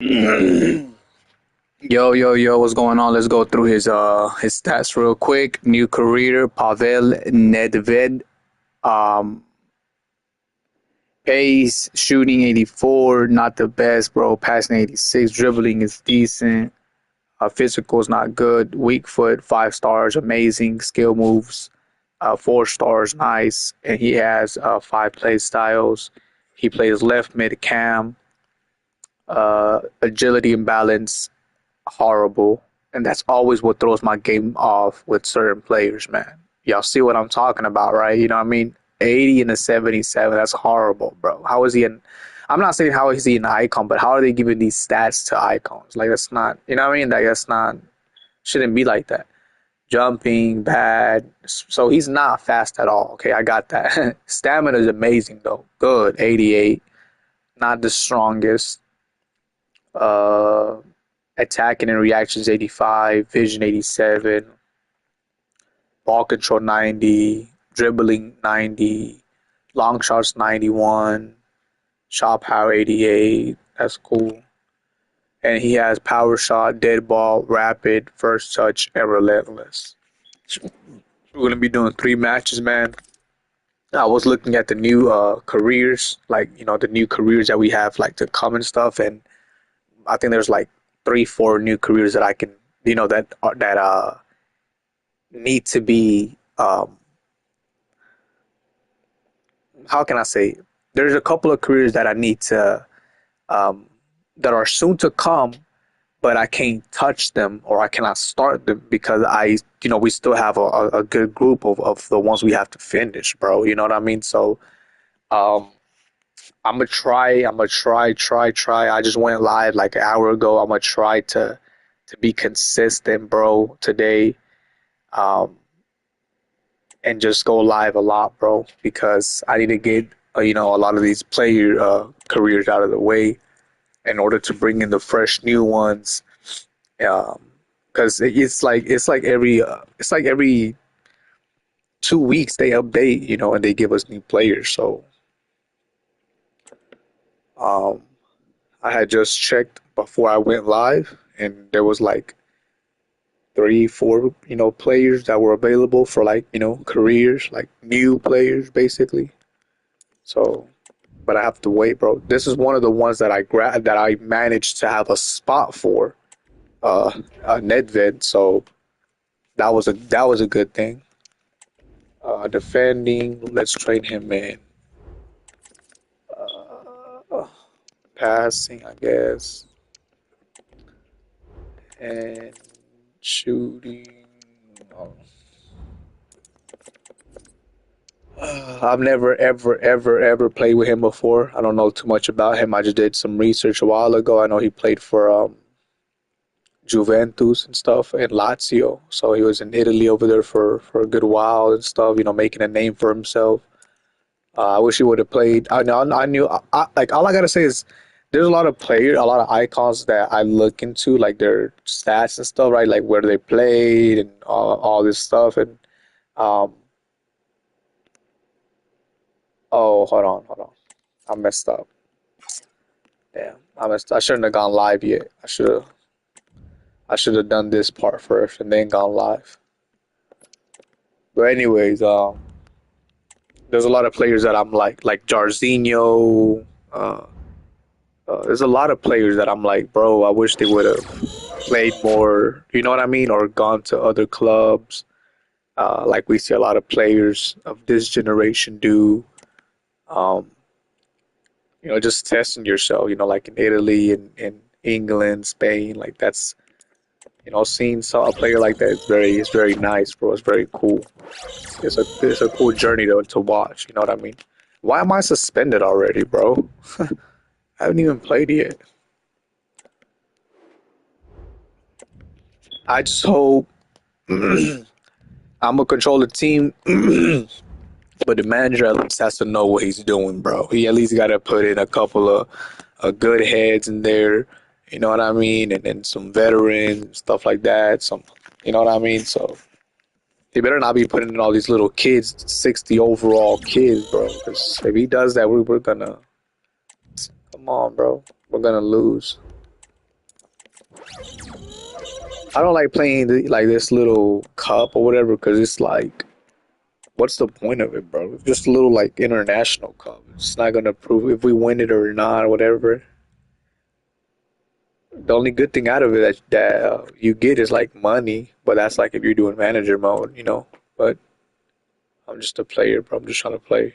Yo, what's going on? Let's go through his stats real quick. New career, Pavel Nedved. Um, pace, shooting 84, not the best, bro. Passing 86, dribbling is decent. Physical is not good. Weak foot, 5 stars, amazing. Skill moves, 4 stars, nice. And he has 5 play styles. He plays left mid cam. Agility and balance horrible. And that's always what throws my game off with certain players, man. Y'all see what I'm talking about, right? You know what I mean? 80 and a 77, that's horrible, bro. How is he an I'm not saying how is he an icon, but how are they giving these stats to icons? Like that's not, you know what I mean? Like that's not shouldn't be like that. Jumping bad. So he's not fast at all. Okay, I got that. Stamina is amazing though. Good, 88. Not the strongest. Uh Attacking and reactions 85, vision 87, ball control 90, dribbling 90, long shots 91, shot power 88. That's cool. And he has power shot, dead ball, rapid, first touch, and relentless. We're gonna be doing 3 matches, man. I was looking at the new careers, like the new careers that we have, like to come and stuff, and I think there's like 3, 4 new careers that I can, that need to be. How can I say? There's a couple of careers that I need to, um, that are soon to come, but I can't touch them or I cannot start them because we still have a good group of the ones we have to finish, bro. You know what I mean? So, um, I'm gonna try. I'm gonna try. I just went live like an hour ago. I'm gonna try to be consistent, bro, today, um, and just go live a lot, bro, because I need to get a lot of these player careers out of the way in order to bring in the fresh new ones. Because it's like every 2 weeks they update, and they give us new players. So um, I had just checked before I went live, and there was like 3, 4, players that were available for like, careers, like new players basically. So, but I have to wait, bro. This is one of the ones that I managed to have a spot for, Nedved. So that was a good thing. Defending, let's trade him in. Passing, I guess, and shooting. Oh. I've never, ever, ever, ever played with him before. I don't know too much about him. I just did some research a while ago. I know he played for Juventus and stuff and Lazio. So he was in Italy over there for a good while and stuff, making a name for himself. I wish he would have played. I knew, like, all I gotta say is there's a lot of players, a lot of icons that I look into, like their stats and stuff, right? Like where they played and all this stuff. And, um, oh, hold on. I messed up. Damn, I shouldn't have gone live yet. I should have done this part first and then gone live. But anyways, there's a lot of players that I'm like Jarzinho. There's a lot of players that I'm like, bro, I wish they would have played more. You know what I mean? Or gone to other clubs. Like we see a lot of players of this generation do. Um, just testing yourself. Like in Italy and England, Spain. Like that's seeing a player like that is very nice, bro. It's very cool. It's a cool journey to watch. You know what I mean? Why am I suspended already, bro? I haven't even played yet. I just hope I'm gonna control the team, but the manager at least has to know what he's doing, bro. He at least got to put in a couple of good heads in there. You know what I mean? And then some veterans, stuff like that. You know what I mean? So he better not be putting in all these little kids, 60 overall kids, bro. Because if he does that, we're gonna come on, bro. We're gonna lose. I don't like playing like this little cup or whatever because it's like, what's the point of it, bro? Just a little like international cup. It's not gonna prove if we win it or not, or whatever. The only good thing out of it that you get is like money, but that's like if you're doing manager mode, you know. But I'm just a player, bro. I'm just trying to play.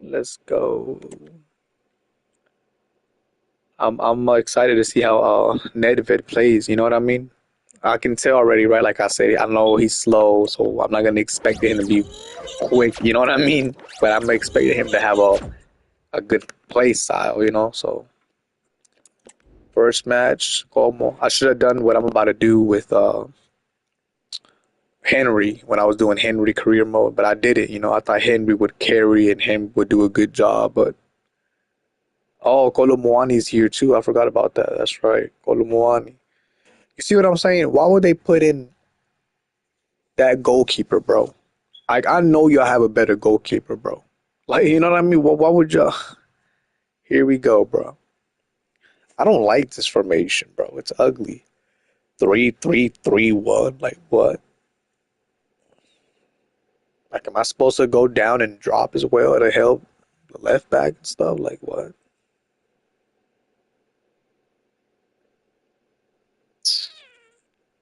Let's go. I'm excited to see how Nedved plays. You know what I mean? I can tell already, right? Like I said, I know he's slow, so I'm not gonna expect him to be quick. You know what I mean? But I'm expecting him to have a good play style. You know, so first match, Como. I should have done what I'm about to do with Henry when I was doing Henry career mode, but I did it. You know, I thought Henry would carry and Henry would do a good job, but oh, Kolomoani's here too. I forgot about that. That's right, Kolomoani. You see what I'm saying? Why would they put in that goalkeeper, bro? Like, I know y'all have a better goalkeeper, bro. Like, you know what I mean? Why would y'all? Here we go, bro. I don't like this formation, bro. It's ugly. 3-3-3-1. Like, what? Like, am I supposed to go down and drop as well to help the left back and stuff? Like, what?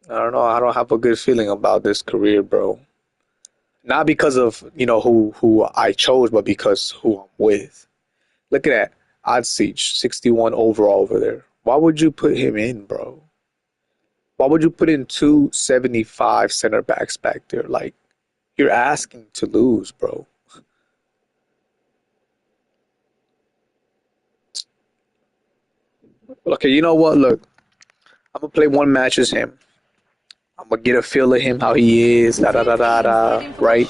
I don't know. I don't have a good feeling about this career, bro. Not because of, you know, who I chose, but because who I'm with. Look at that. Odd Siege, 61 overall over there. Why would you put him in, bro? Why would you put in 275 center backs back there? Like, you're asking to lose, bro. Okay, you know what? Look, I'm gonna play one match as him. I'm gonna get a feel of him, how he is, da da da da da, right?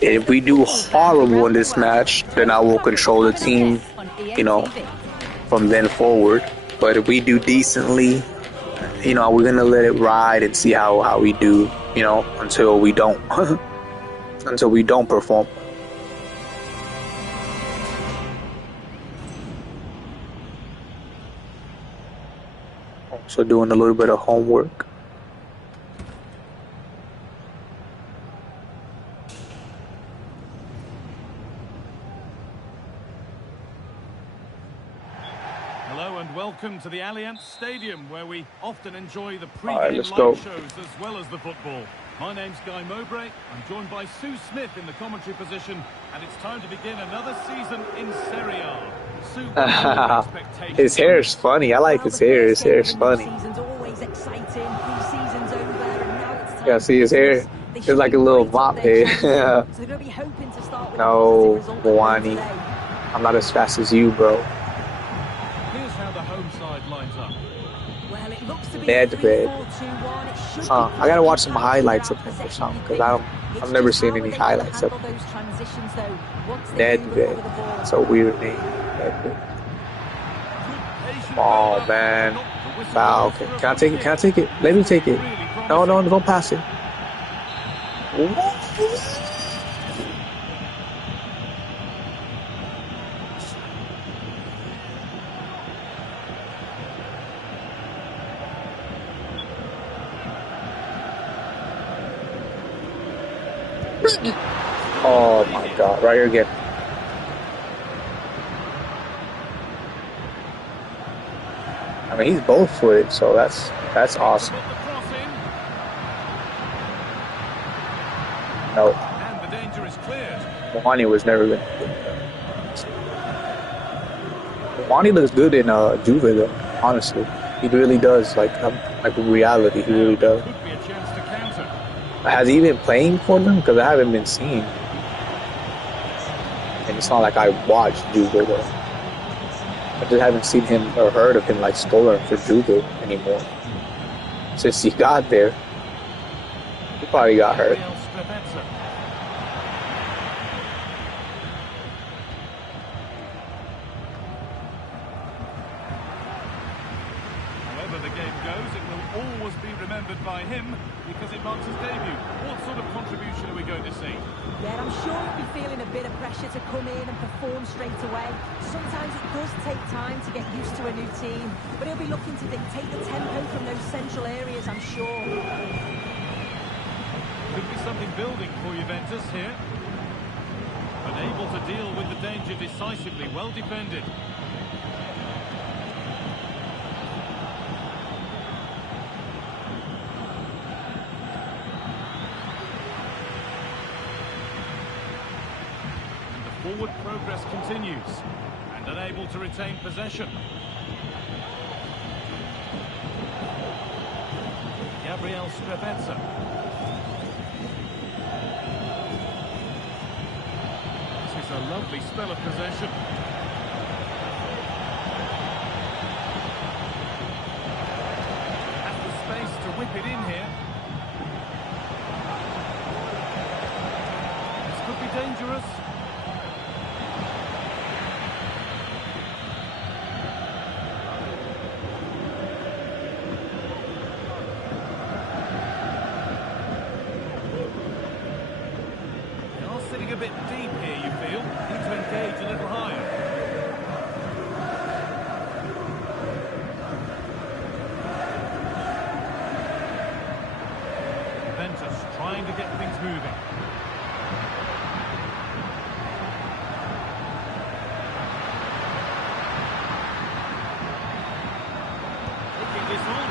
If we do horrible in this match, then I will control the team, you know, from then forward. But if we do decently, you know, we're gonna let it ride and see how we do, you know, until we don't, until we don't perform. So doing a little bit of homework. Hello and welcome to the Allianz Stadium, where we often enjoy the pre-game live shows as well as the football. My name's Guy Mowbray. I'm joined by Sue Smith in the commentary position, and it's time to begin another season in Serie A. Sue, his hair is funny. I like his hair. His hair is funny. Yeah, see his hair? It's like a little mop head. No, Moani. I'm not as fast as you, bro. Nedved. I gotta watch some highlights of him or something because I've never seen any highlights of him. Nedved. That's a weird name. Nedved. Oh man. Wow. Okay. Can I take it? Can I take it? Let me take it. No, don't pass it. Oh my god, right here again. I mean, he's both footed, so that's awesome. No. Moani was never good. Moani looks good in Juve though, honestly. He really does, like in reality, he really does. Has he been playing for them? Because I haven't been seeing. And it's not like I watched Juve though. I just haven't seen him or heard of him like scoring for Juve anymore. Since he got there, he probably got hurt. However the game goes, it will always be remembered by him because it marks his debut. What sort of contribution are we going to see? Yeah, I'm sure he'll be feeling a bit of pressure to come in and perform straight away. Sometimes it does take time to get used to a new team, but he'll be looking to dictate the tempo from those central areas, I'm sure. Could be something building for Juventus here. Unable to deal with the danger decisively, well defended. And the forward progress continues. And unable to retain possession. Gabriel Strepezza. A lovely spell of possession. Has the space to whip it in here. This could be dangerous. They are sitting a bit deep here, you feel. Need to engage a little higher. Juventus trying to get things moving. Taking this on.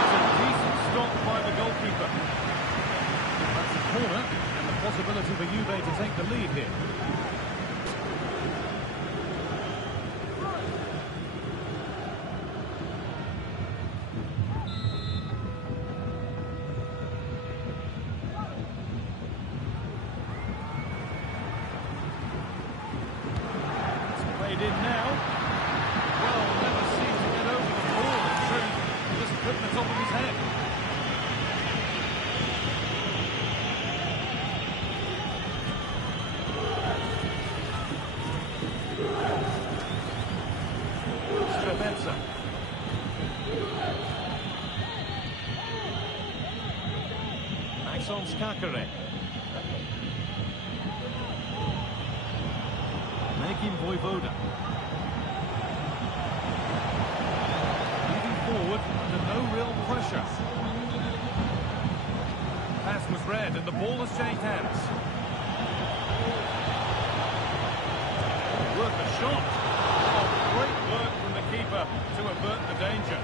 It's a decent stop by the goalkeeper. That's a corner. Possibility for Juve to take the lead here. It's played in now. Well, never seemed to get over the ball in truth. Just put the top of his head. Skakare. Making Voivoda. Moving forward under no real pressure. Pass was read and the ball has changed hands. Worth a shot. Oh, great work from the keeper to avert the danger.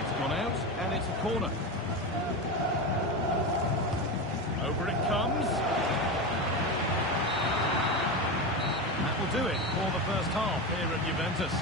It's gone out and it's a corner. Over it comes. That will do it for the first half here at Juventus.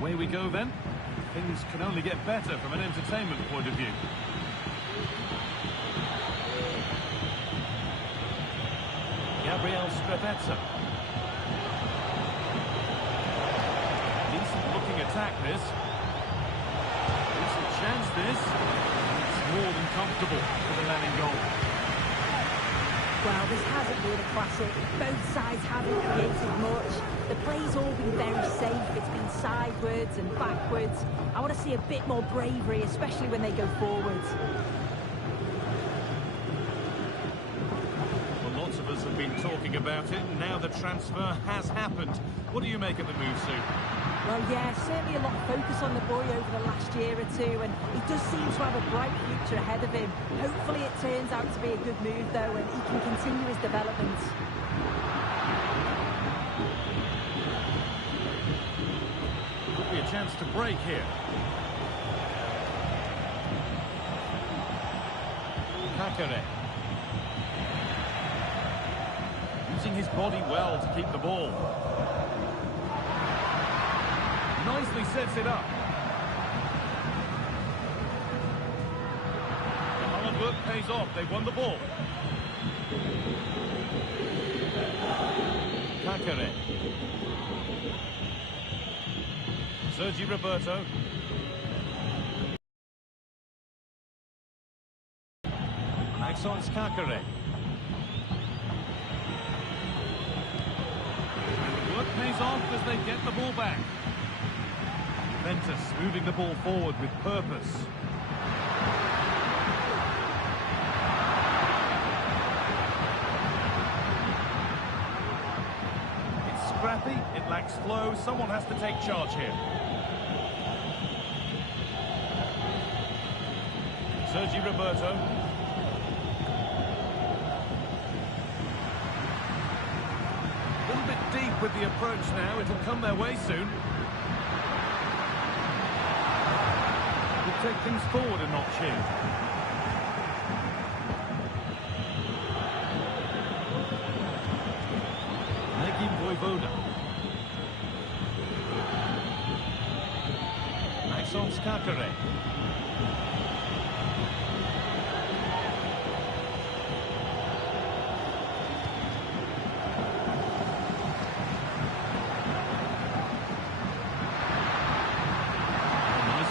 Away we go then. Things can only get better from an entertainment point of view. Gabriel Strepezza. Decent looking attack this. Decent chance this. It's more than comfortable for the man in goal. Well, this hasn't been a classic. Both sides haven't created much. The play's all been very safe. It's been sidewards and backwards. I want to see a bit more bravery, especially when they go forwards. Well, lots of us have been talking about it, now the transfer has happened. What do you make of the move, Sue? Well, yeah, certainly a lot of focus on the boy over the last year or two, and he does seem to have a bright future ahead of him. Hopefully it turns out to be a good move, though, and he can continue his development. Could be a chance to break here. Kakare. Using his body well to keep the ball. Nicely sets it up. The hard work pays off. They won the ball. Kakare. Sergi Roberto. Maxence Kakare. And the work pays off as they get the ball back. Juventus moving the ball forward with purpose. It's scrappy, it lacks flow, someone has to take charge here. Sergi Roberto. A little bit deep with the approach now, it'll come their way soon. Take things forward a notch here. Negved Voivoda. Maxence Kakare.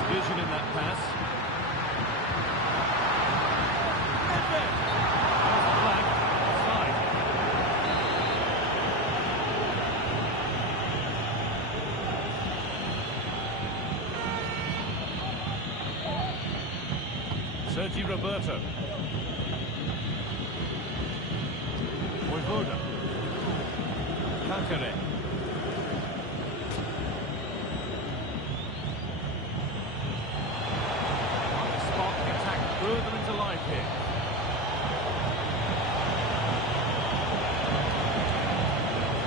Vision in that pass. Nedved. There's the flag. Offside. Sergi Roberto. Voivoda. Kakare. Threw them into life here.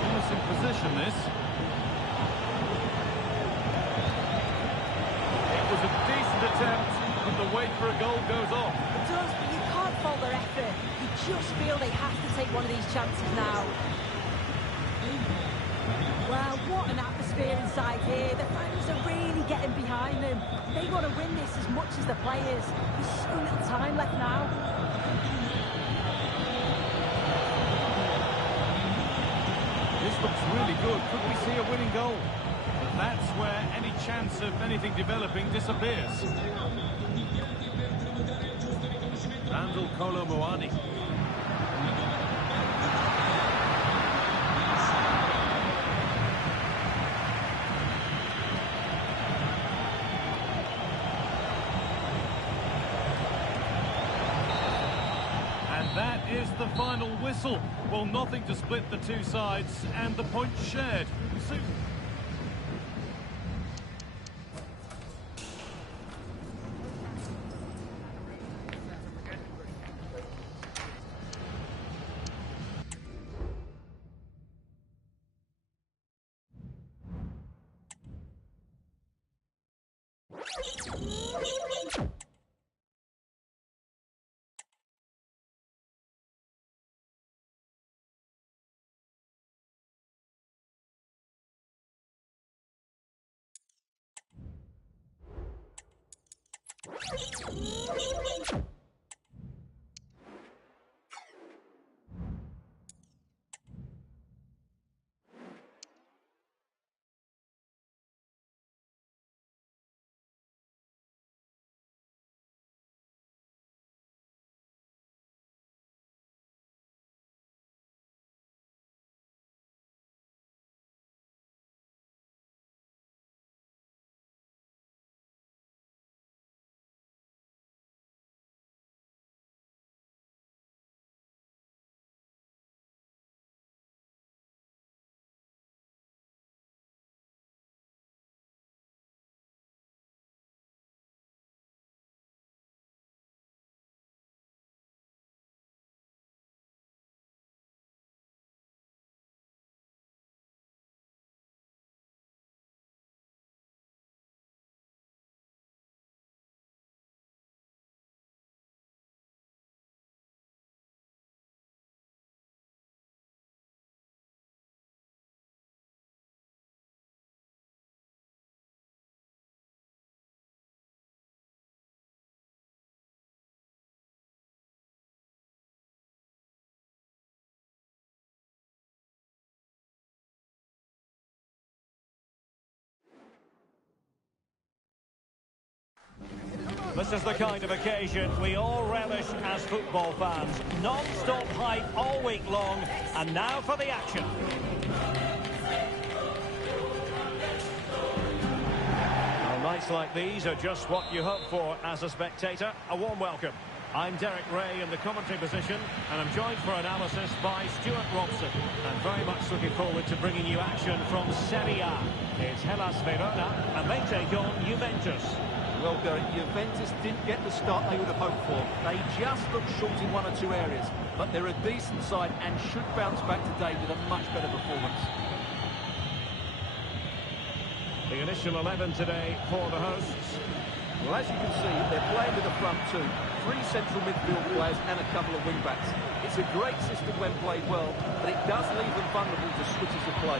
Promising position, this. It was a decent attempt, but the wait for a goal goes on. It does, but you can't fault their effort. You just feel they have to take one of these chances now. Well, what an atmosphere inside here. The fans are really getting behind them. They want to win this as much as the players. There's so little time left now. This looks really good. Could we see a winning goal? But that's where any chance of anything developing disappears. Randall Kolo Muani. That is the final whistle. Well, nothing to split the two sides, and the points shared. This is the kind of occasion we all relish as football fans. Non-stop hype all week long, and now for the action. Well, nights like these are just what you hope for as a spectator. A warm welcome. I'm Derek Ray in the commentary position, and I'm joined for analysis by Stuart Robson. And very much looking forward to bringing you action from Serie A. It's Hellas Verona, and they take on Juventus. Well, Derek, Juventus didn't get the start they would have hoped for. They just looked short in one or two areas, but they're a decent side and should bounce back today with a much better performance. The initial 11 today for the hosts. Well, as you can see, they're playing with a front two, 3 central midfield players and a couple of wing-backs. It's a great system when played well, but it does leave them vulnerable to switches of play.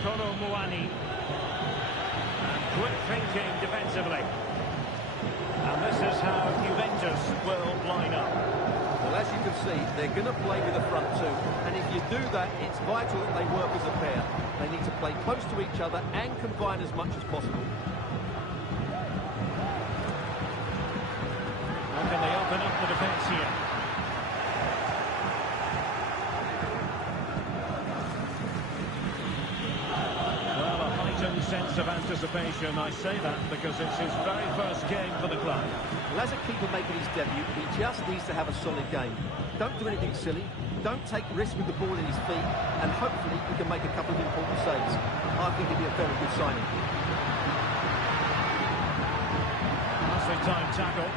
Kolo Muani. And quick thinking defensively. And this is how Juventus will line up. Well, as you can see, they're going to play with a front two. And if you do that, it's vital that they work as a pair. They need to play close to each other and combine as much as possible. How can they open up the defence here? Sense of anticipation. I say that because it's his very first game for the club. Well, as a keeper making his debut, he just needs to have a solid game. Don't do anything silly, don't take risks with the ball in his feet, and hopefully he can make a couple of important saves. I think it'd be a very good signing. Nicely timed tackle.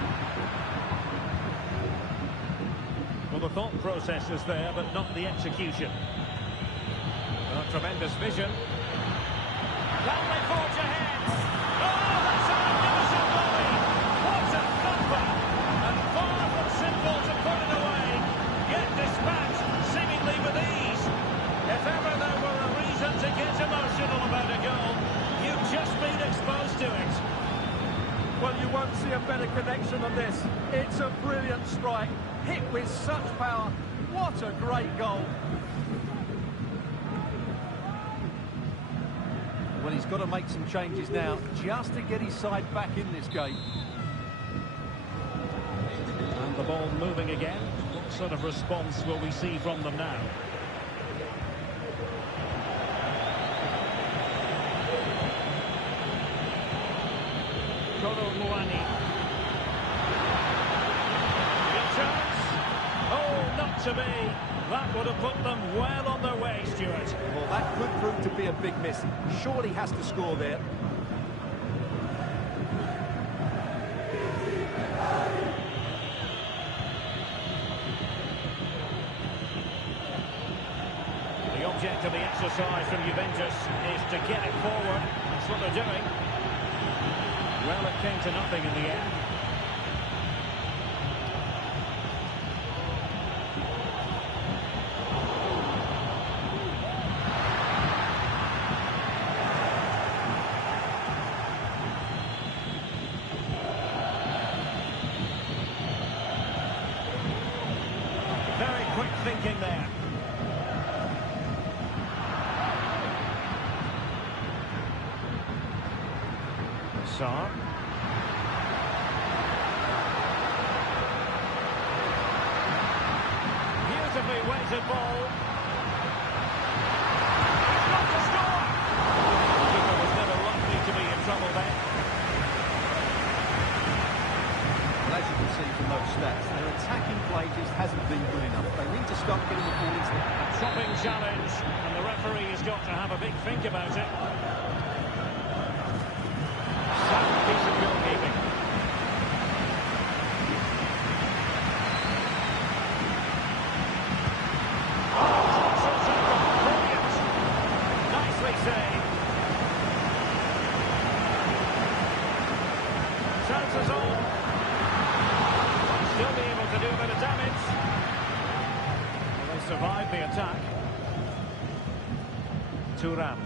Well, the thought process is there, but not the execution. Well, tremendous vision. Lovely forge ahead. Oh, that's a magnificent volley. What a thumper. And far from simple to put it away. Yet dispatched seemingly with ease. If ever there were a reason to get emotional about a goal, you've just been exposed to it. Well, you won't see a better connection than this. It's a brilliant strike. Hit with such power. What a great goal. Well, he's got to make some changes now, just to get his side back in this game. And the ball moving again. What sort of response will we see from them now? Kolo Muani. Returns. Oh, not to be. That would have put them well on their way, Stuart. Well, that could prove to be a big miss. Surely has to score there. The object of the exercise from Juventus is to get it forward. That's what they're doing. Well, it came to nothing in the end. Very quick thinking there. Sarr. Beautifully weighted ball. Not to score! The keeper was never likely to be in trouble there. Well, as you can see from those stats, their attacking play just hasn't been good enough. They need to start getting the ball into the... A chopping challenge, and the referee has got to have a big think about it. Sound piece of goalkeeping. Brilliant. Nicely saved. Chances on. Still be able to do a bit of damage. Well, they survived the attack. Thuram.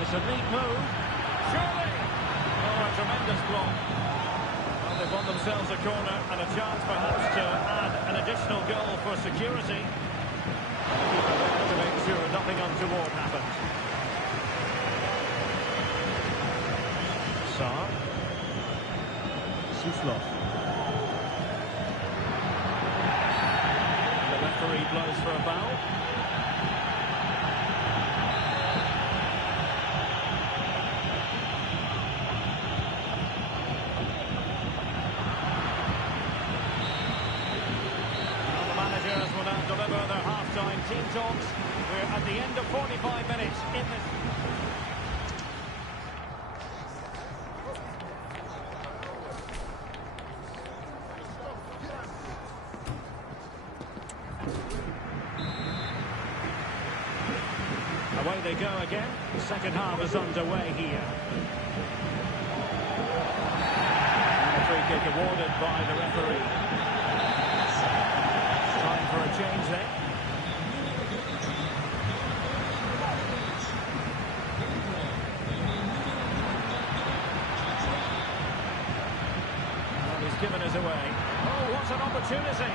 It's a neat move. Surely! Oh, a tremendous block. Well, they've won themselves a corner and a chance perhaps to add an additional goal for security. Keeper there to make sure nothing untoward happens. Saar. Suslov. The referee blows for a foul. Deliver their half-time team talks. We're at the end of 45 minutes in this. Away they go again. The second half is underway here. And the free kick awarded by the referee. Time for a change there. Well, he's given us away. Oh, what an opportunity.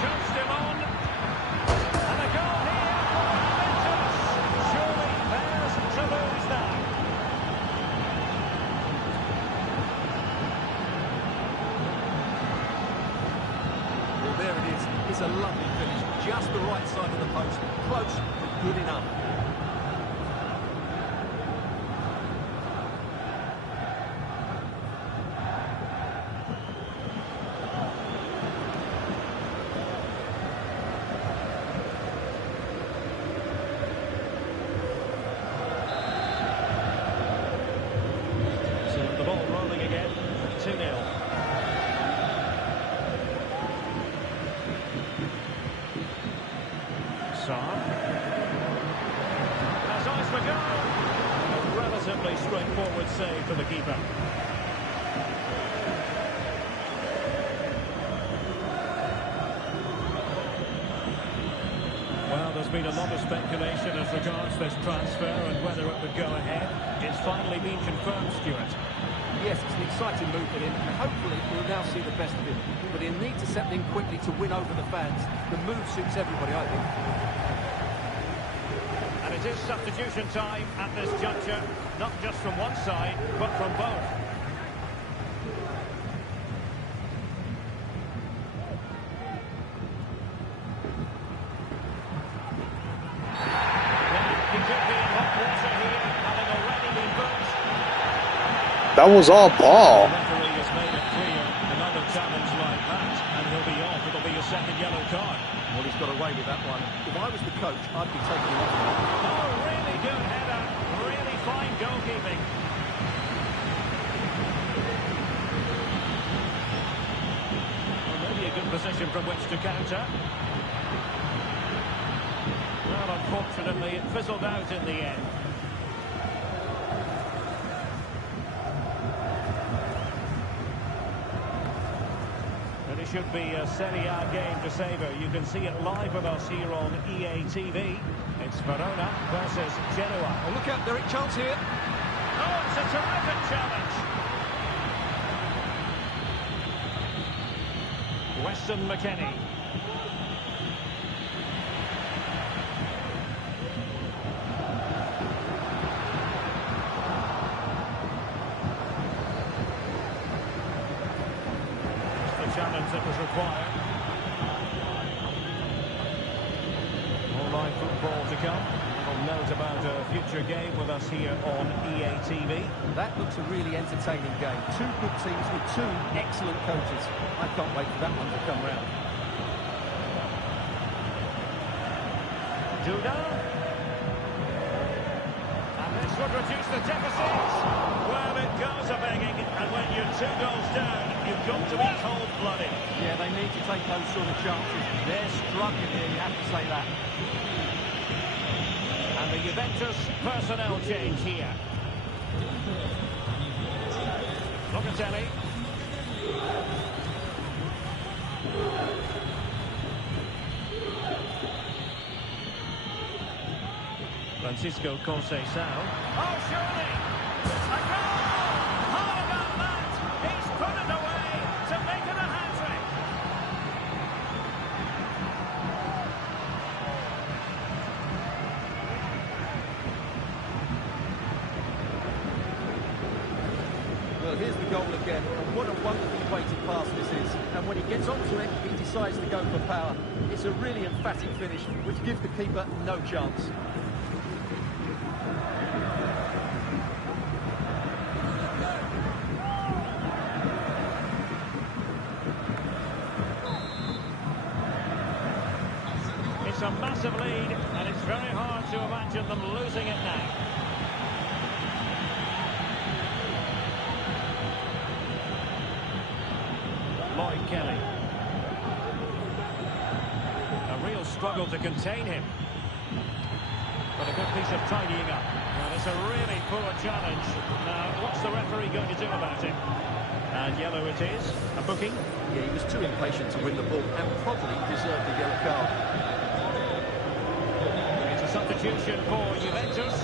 Charged him on. And a goal here for Juventus. Surely theirs to lose now. There it is. It's a lovely finish. Just the right side of the post. Close, but good enough. So the ball rolling again. 2-0. Saar. Has eyes for goal. A relatively straightforward save for the keeper. Well, there's been a lot of speculation as regards this transfer and whether it would go ahead. It's finally been confirmed, Stuart. Yes, it's an exciting move for him, and hopefully we'll now see the best of him. But he'll need to settle in quickly to win over the fans. The move suits everybody, I think. And it is substitution time at this juncture, not just from one side, but from both. He could be in hot water here, having already been booked. That was all ball. The referee has made it clear another challenge like that, and he'll be off. It'll be a second yellow card. Well, he's got away with that one. If I was the coach, I'd be taking him off now. Oh, really good header. Really fine goalkeeping. Well, maybe a good position from which to counter. Well, unfortunately, it fizzled out in the end. It should be a Serie A game to savour. You can see it live with us here on EA TV. It's Verona versus Genoa. Oh, look out, Derek, chance here. Oh, it's a terrific challenge. Weston McKennie. Challenge that was required. More live football to come. We'll note about a future game with us here on EA TV. That looks a really entertaining game. Two good teams with two excellent coaches. I can't wait for that one to come round. Duda. And this would reduce the deficit. Well, it goes a-begging, and when you're 2 goals down, you've got to be cold-blooded. Yeah, they need to take those sort of chances. They're struggling here, you have to say that. And the Juventus personnel change here. Locatelli. Francisco Conceição. Oh, surely! A goal! Oh, here's the goal again. What a wonderful way to pass this is. And when he gets onto it, he decides to go for power. It's a really emphatic finish, which gives the keeper no chance. It's a massive lead, and it's very hard to imagine them losing it now. Lloyd Kelly. A real struggle to contain him. But a good piece of tidying up. Well, it's a really poor challenge. Now, what's the referee going to do about it? And yellow it is. A booking. Yeah, he was too impatient to win the ball and probably deserved a yellow card. It's a substitution for Juventus.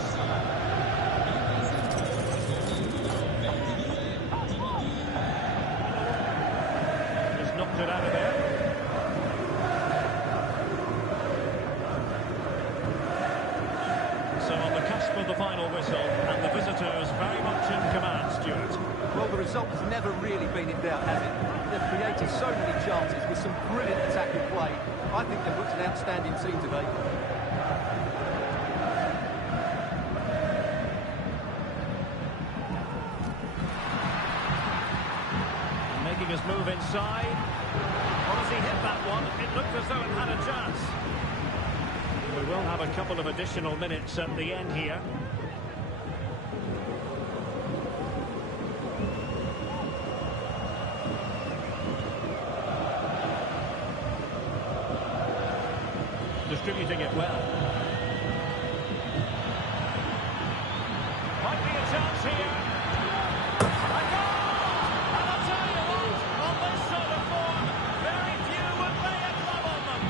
Just knocked it out of there. So on the cusp of the final whistle, and the visitors very much in command, Stuart. Well, the result has never really been in doubt, has it? They've created so many chances with some brilliant attacking play. I think they've looked an outstanding team today. Making his move inside. Well, as he hit that one, it looked as though it had a chance. We will have a couple of additional minutes at the end here. Distributing it well. Might be a chance here. A goal! And I'll tell you what, on this sort of form, very few would lay a club on them.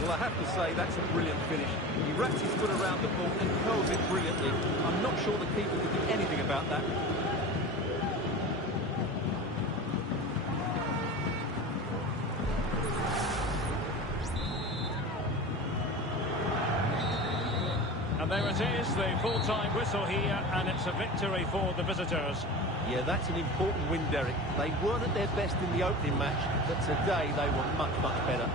Well, I have to say, that's a brilliant finish. He wraps his foot around the ball and curls it brilliantly. I'm not sure the keeper could do anything about that. And there it is, the full-time whistle here, and it's a victory for the visitors. Yeah, that's an important win, Derek. They weren't at their best in the opening match, but today they were much, much better.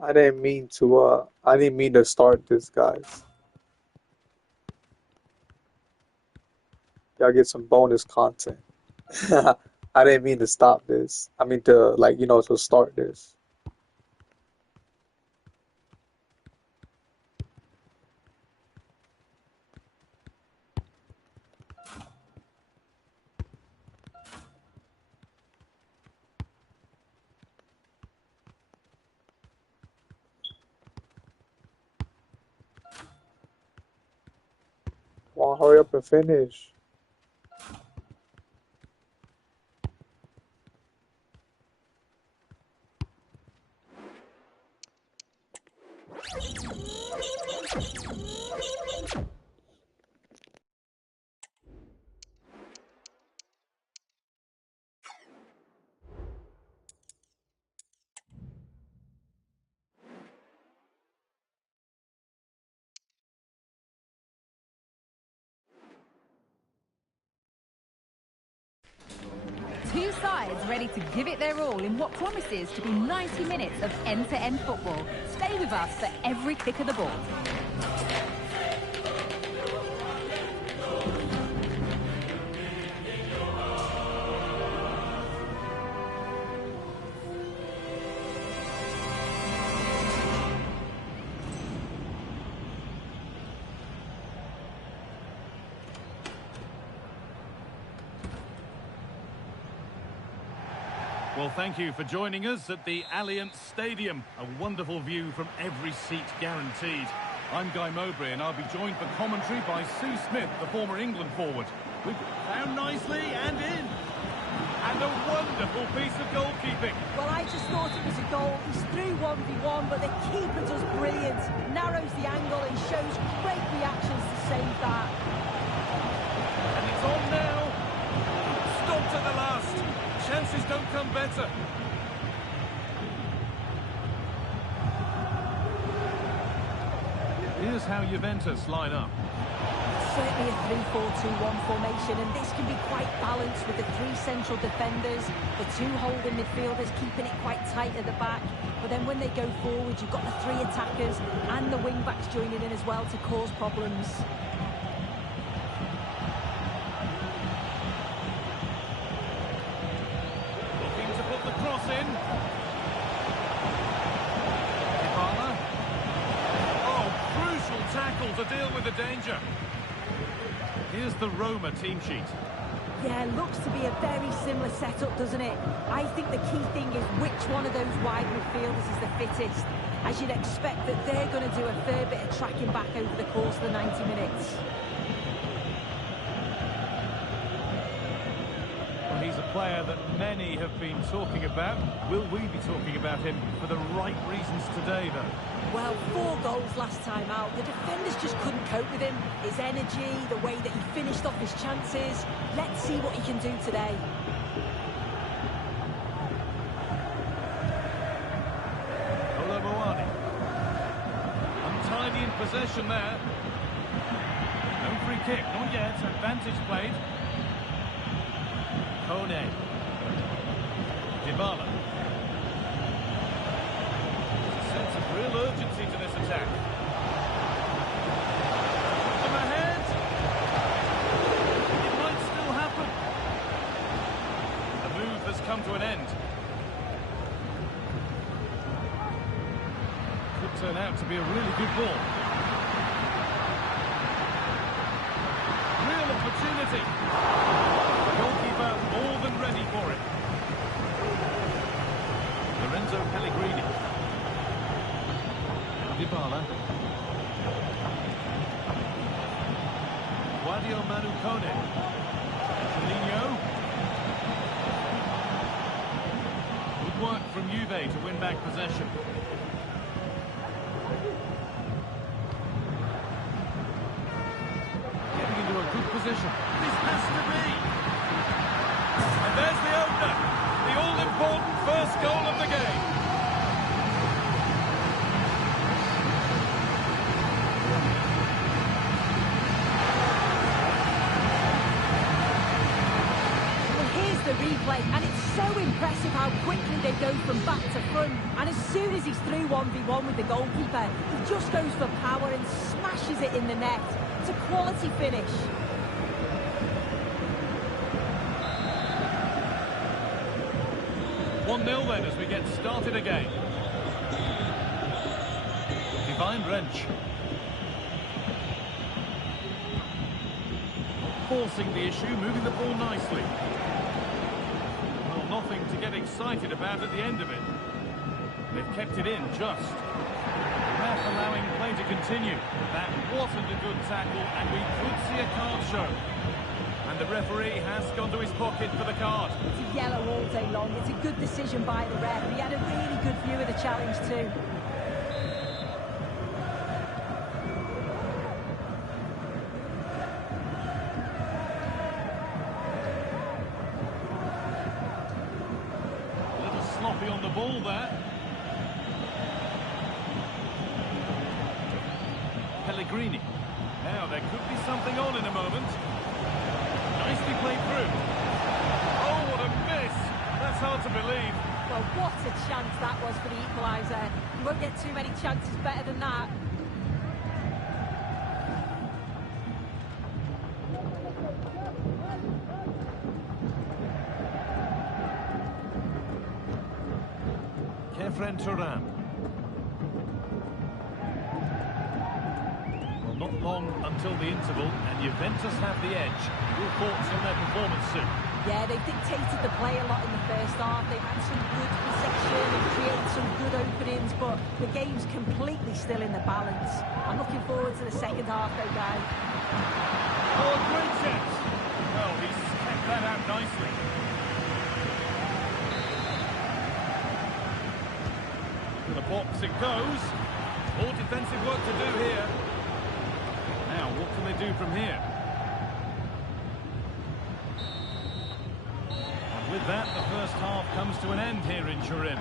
I didn't mean to start this, guys. Y'all get some bonus content. I didn't mean to stop this. I mean to, like, to start this. Come on, hurry up and finish. sides ready to give it their all in what promises to be 90 minutes of end-to-end football. Stay with us for every kick of the ball. Well, thank you for joining us at the Allianz Stadium. A wonderful view from every seat guaranteed. I'm Guy Mowbray and I'll be joined for commentary by Sue Smith, the former England forward. We've found nicely and in. And a wonderful piece of goalkeeping. Well, I just thought it was a goal. He's through 1v1, but the keeper does brilliant. Narrows the angle and shows great reactions to save that. And it's on now. Stopped at the last. Chances don't come better. Here's how Juventus line up. Certainly a 3-4-2-1 formation, and this can be quite balanced with the three central defenders, the two holding midfielders keeping it quite tight at the back. But then when they go forward, you've got the three attackers and the wing-backs joining in as well to cause problems. To deal with the danger. Here's the Roma team sheet. Yeah, looks to be a very similar setup, doesn't it? I think the key thing is which one of those wide midfielders is the fittest, as you'd expect that they're going to do a fair bit of tracking back over the course of the 90 minutes. Well, he's a player that many have been talking about. Will we be talking about him for the right reasons today, though? Well, 4 goals last time out. The defenders just couldn't cope with him. His energy, the way that he finished off his chances. Let's see what he can do today. Untidy in possession there. No free kick, not yet. Advantage played. Kone. Dybala. Sense of real urgency to this attack. From ahead. It might still happen. The move has come to an end. Could turn out to be a really good ball. Real opportunity. The goalkeeper more than ready for it. Lorenzo Pellegrini. Dybala. Guadio Manu Kone. Juninho. Good work from Juve to win back possession. Getting into a good position. This has to be. And there's the opener. The all-important first goal of the game. The replay, and it's so impressive how quickly they go from back to front, and as soon as he's through 1v1 with the goalkeeper, he just goes for power and smashes it in the net. It's a quality finish. One 0 then as we get started again. Divine wrench. Forcing the issue, moving the ball nicely. Nothing to get excited about at the end of it. They've kept it in just. The ref allowing play to continue. That wasn't a good tackle, and we could see a card show. And the referee has gone to his pocket for the card. It's a yellow all day long. It's a good decision by the ref. He had a really good view of the challenge too. Sloppy on the ball there. Pellegrini. Now there could be something on in a moment. Nicely played through. Oh, what a miss! to believe. Well, what a chance that was for the equaliser. You won't get too many chances better than that. Kefren Turan. Well, not long until the interval, and Juventus have the edge. Your thoughts on their performance, Sue? Yeah, they've dictated the play a lot in the first half. They've had some good possession and created some good openings, but the game's completely still in the balance. I'm looking forward to the second half, though, guys. Oh, great chance! Well, he's kept that out nicely. To the box it goes. More defensive work to do here. Now, what can they do from here? With that, the first half comes to an end here in Turin.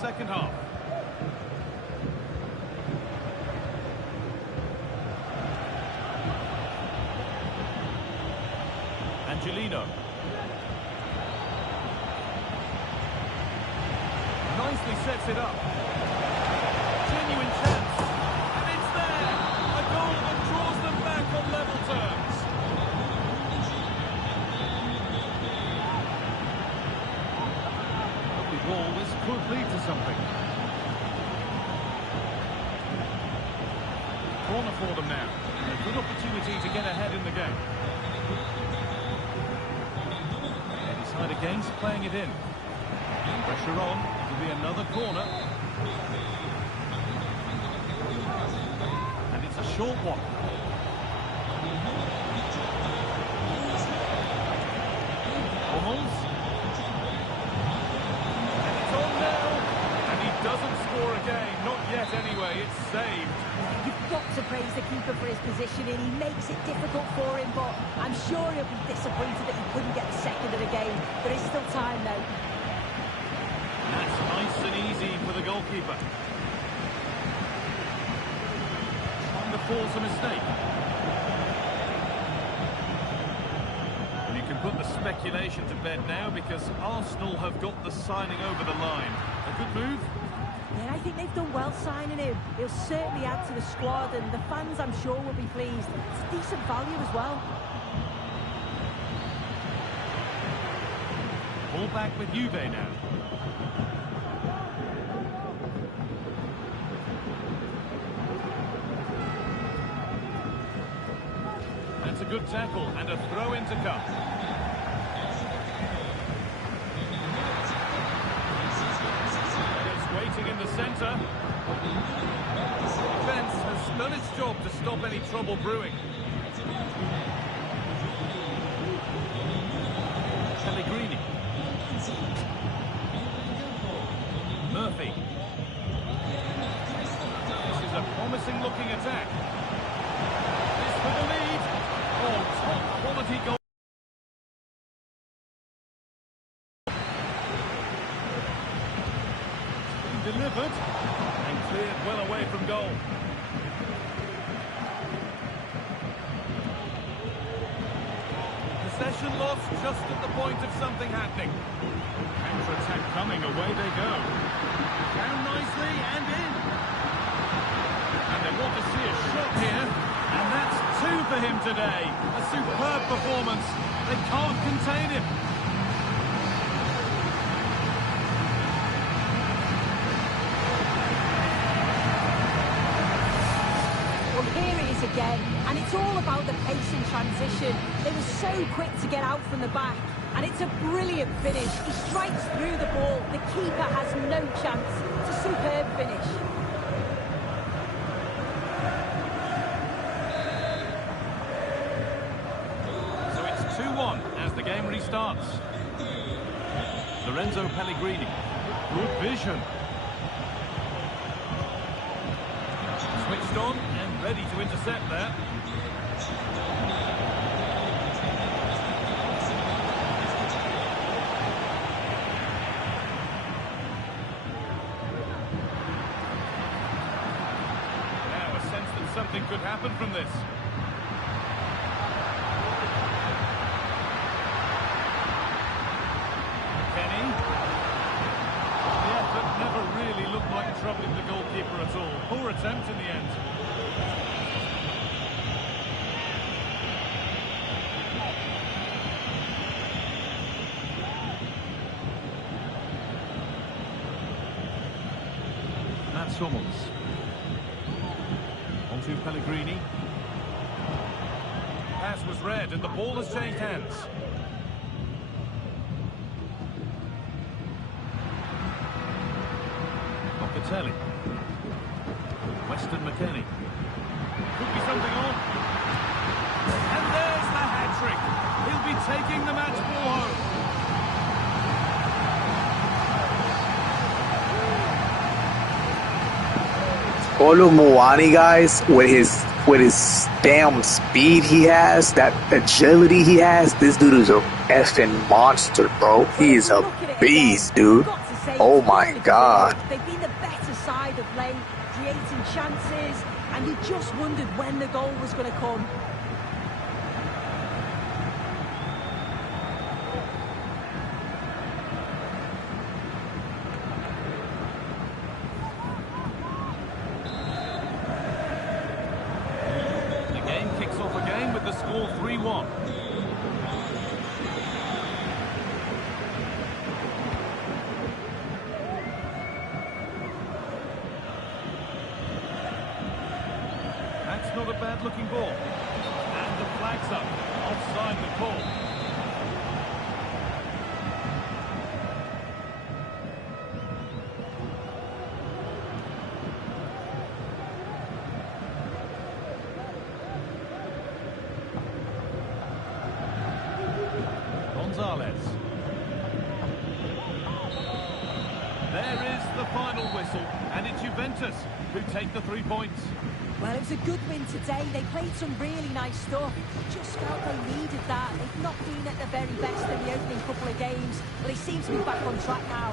Second half. Angelino. Nicely sets it up. Genuine chance. And it's there. A goal that draws them back on level terms. Lovely ball. This could lead to something. Corner for them now. A good opportunity to get ahead in the game. They decide against playing it in. Pressure on. It'll be another corner. And it's a short one. Hummels. And it's on now. And he doesn't score again. Not yet anyway. It's saved. You've got to praise the keeper for his positioning. He makes it difficult for him, but I'm sure he'll be disappointed that he couldn't get the second of the game. There is still time, though. That's nice and easy for the goalkeeper. Trying to force a mistake. And you can put the speculation to bed now because Arsenal have got the signing over the line. A good move? Yeah, I think they've done well signing him. He'll certainly add to the squad, and the fans, I'm sure, will be pleased. It's decent value as well. Ball back with Juve now. That's a good tackle and a throw in to come. It's waiting in the centre. Defence has done its job to stop any trouble brewing. Pellegrini. Murphy. This is a promising looking attack. This for the lead. Oh, top quality goal. Delivered and cleared well away from goal. Possession lost just at the point of something happening. Counter-attack coming, away they go. Down nicely and in. And they want to see a shot here, and that's two for him today. A superb performance. They can't contain him. Here it is again, and it's all about the pace in transition. They were so quick to get out from the back, and it's a brilliant finish. He strikes through the ball. The keeper has no chance. It's a superb finish. So it's 2-1 as the game restarts. Lorenzo Pellegrini. Good vision. Switched on and ready to intercept there. Now a sense that something could happen from this. Kenny. The effort never really looked like troubling the goalkeeper at all. Poor attempt in the end. That's Hummels. On to Pellegrini. Pass was read and the ball has changed hands. Locatelli. Weston McKennie. Could be something on. And there's the hat-trick. He'll be taking the match ball home. Olu Muani, guys, with his damn speed he has, that agility he has, this dude is a effing monster, bro. He is a beast, dude. Oh my god. They've been the better side of late, creating chances, and you just wondered when the goal was going to come. The game kicks off again with the score 3-1. That's not a bad-looking ball. And the flag's up. Offside the call. Gonzalez. There is the final whistle, and it's Juventus who take the 3 points. Well, it was a good win today. They played some really nice stuff. Just felt they needed that. They've not been at the very best in the opening couple of games, but they seem to be back on track now.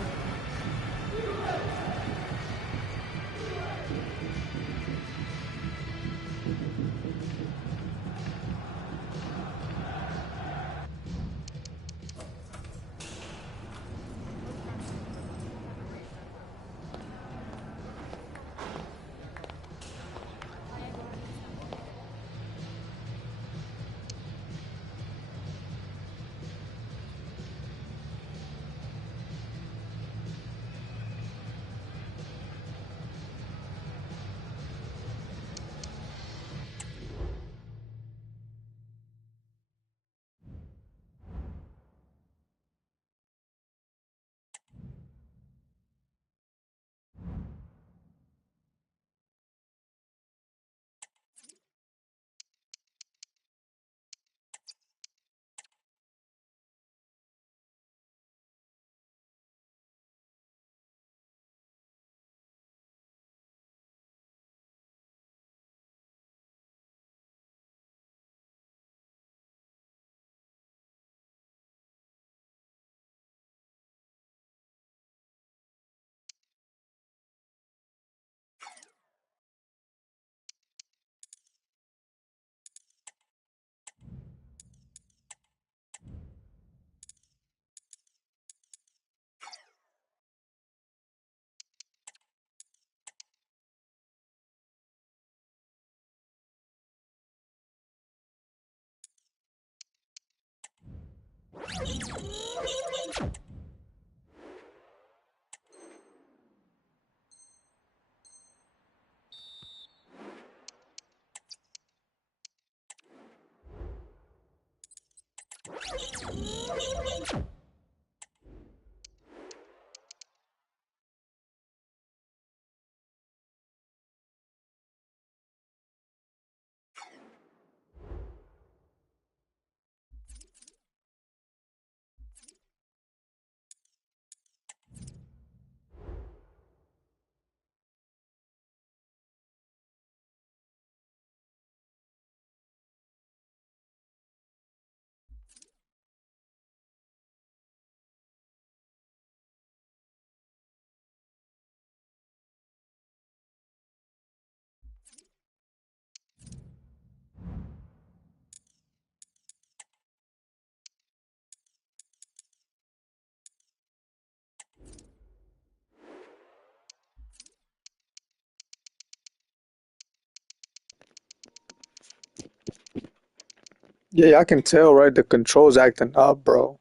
Yeah, I can tell, right? The controls acting up, bro.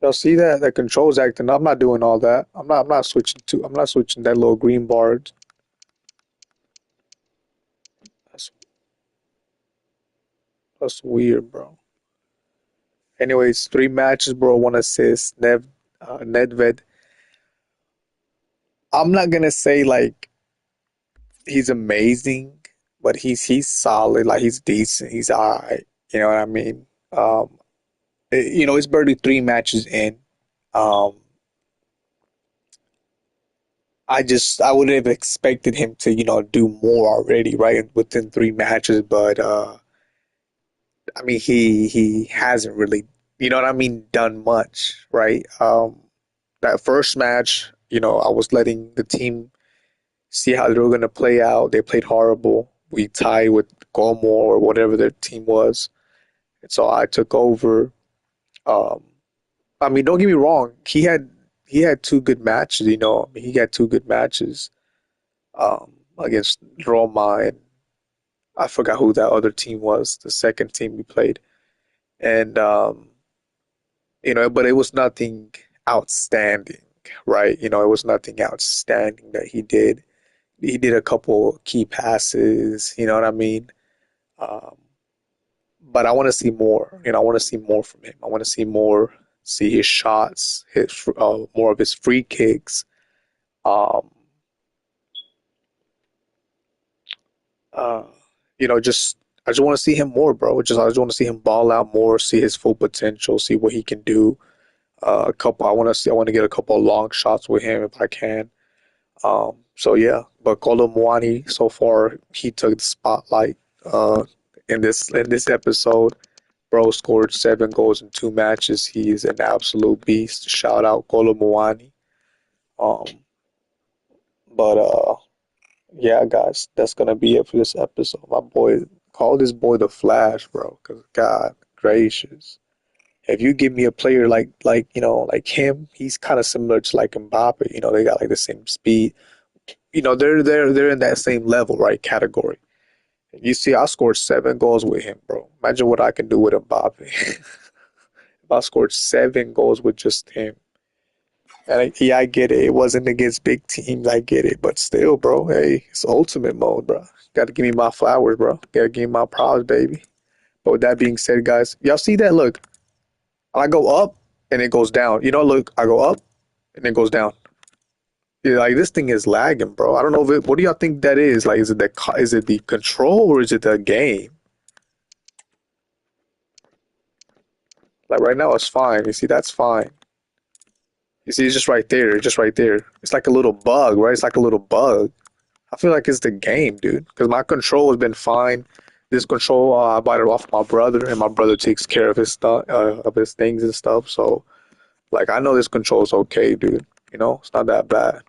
Y'all see that? The controls acting up. I'm not doing all that. I'm not switching to I'm not switching that little green bar. That's that's weird, bro. Anyways, 3 matches, bro, 1 assist. Nedved. I'm not gonna say like he's amazing, but he's solid. Like he's decent. He's alright. You know what I mean? It's barely 3 matches in. Um, I would have expected him to, do more already, right, within 3 matches. But I mean, he hasn't really, you know what I mean, done much, right? That first match, I was letting the team see how they were gonna play out. They played horrible. We tied with Como or whatever their team was, and so I took over. Um, I mean, don't get me wrong. He had 2 good matches. I mean, he had 2 good matches against Roma, and I forgot who that other team was. The second team we played, and but it was nothing outstanding, right? It was nothing outstanding that he did. He did a couple key passes. You know what I mean? Um, but I want to see more. I want to see more from him. I want to see more. See his shots, his more of his free kicks. Um, uh, just I just want to see him more, bro. I just want to see him ball out more, see his full potential, see what he can do. A couple. I want to get a couple of long shots with him if I can. So yeah, but Kolo Muani so far he took the spotlight. In this episode, bro scored 7 goals in 2 matches. He's an absolute beast. Shout out Kolo Muani. Um, but yeah, guys, that's gonna be it for this episode. My boy, call this boy the Flash, bro. Cause God gracious, if you give me a player like him, he's kind of similar to like Mbappe. They got like the same speed. They're in that same level, right? Category. You see, I scored 7 goals with him, bro. Imagine what I can do with Mbappe. If I scored 7 goals with just him. And yeah, I get it. It wasn't against big teams. I get it. But still, bro, hey, it's ultimate mode, bro. Got to give me my flowers, bro. Got to give me my props, baby. But with that being said, guys, y'all see that? Look, I go up and it goes down. Look, I go up and it goes down. Yeah, like this thing is lagging, bro. I don't know what do y'all think that is? Like, is it the control or is it the game? Like right now, it's fine. You see, that's fine. You see, it's just right there. It's like a little bug, right? It's like a little bug. I feel like it's the game, dude. Because my control has been fine. This control, I bought it off my brother, and my brother takes care of his stuff, of his things and stuff. So, like, I know this control is okay, dude. It's not that bad.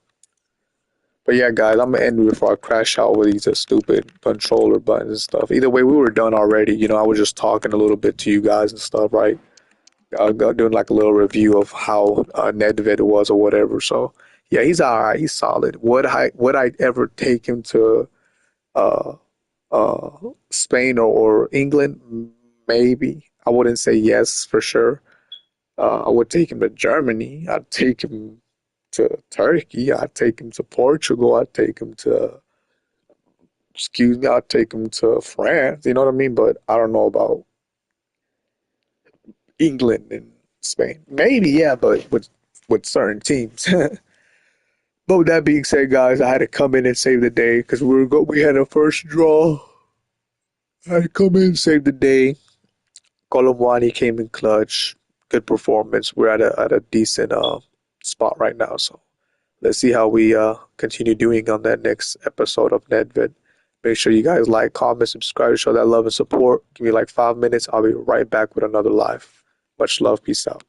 But yeah, guys, I'm gonna end before I crash out with these stupid controller buttons and stuff. Either way, we were done already. You know, I was just talking a little bit to you guys and stuff, right? Doing like a little review of how Nedved was or whatever. So yeah, he's all right. He's solid. Would I ever take him to uh, uh, Spain or England? Maybe. I wouldn't say yes for sure. I would take him to Germany. I'd take him to Turkey. I'd take him to Portugal. I'd take him to, excuse me, I'd take him to France. You know what I mean? But I don't know about England and Spain. Maybe, yeah, but with certain teams. But with that being said, guys, I had to come in and save the day because we had a first draw. I had to come in and save the day. Colomwani came in clutch. Good performance. We're at a decent spot right now. So let's see how we continue doing on that next episode of Nedved. Make sure you guys like, comment, subscribe, show that love and support. Give me like 5 minutes. I'll be right back with another live. Much love. Peace out.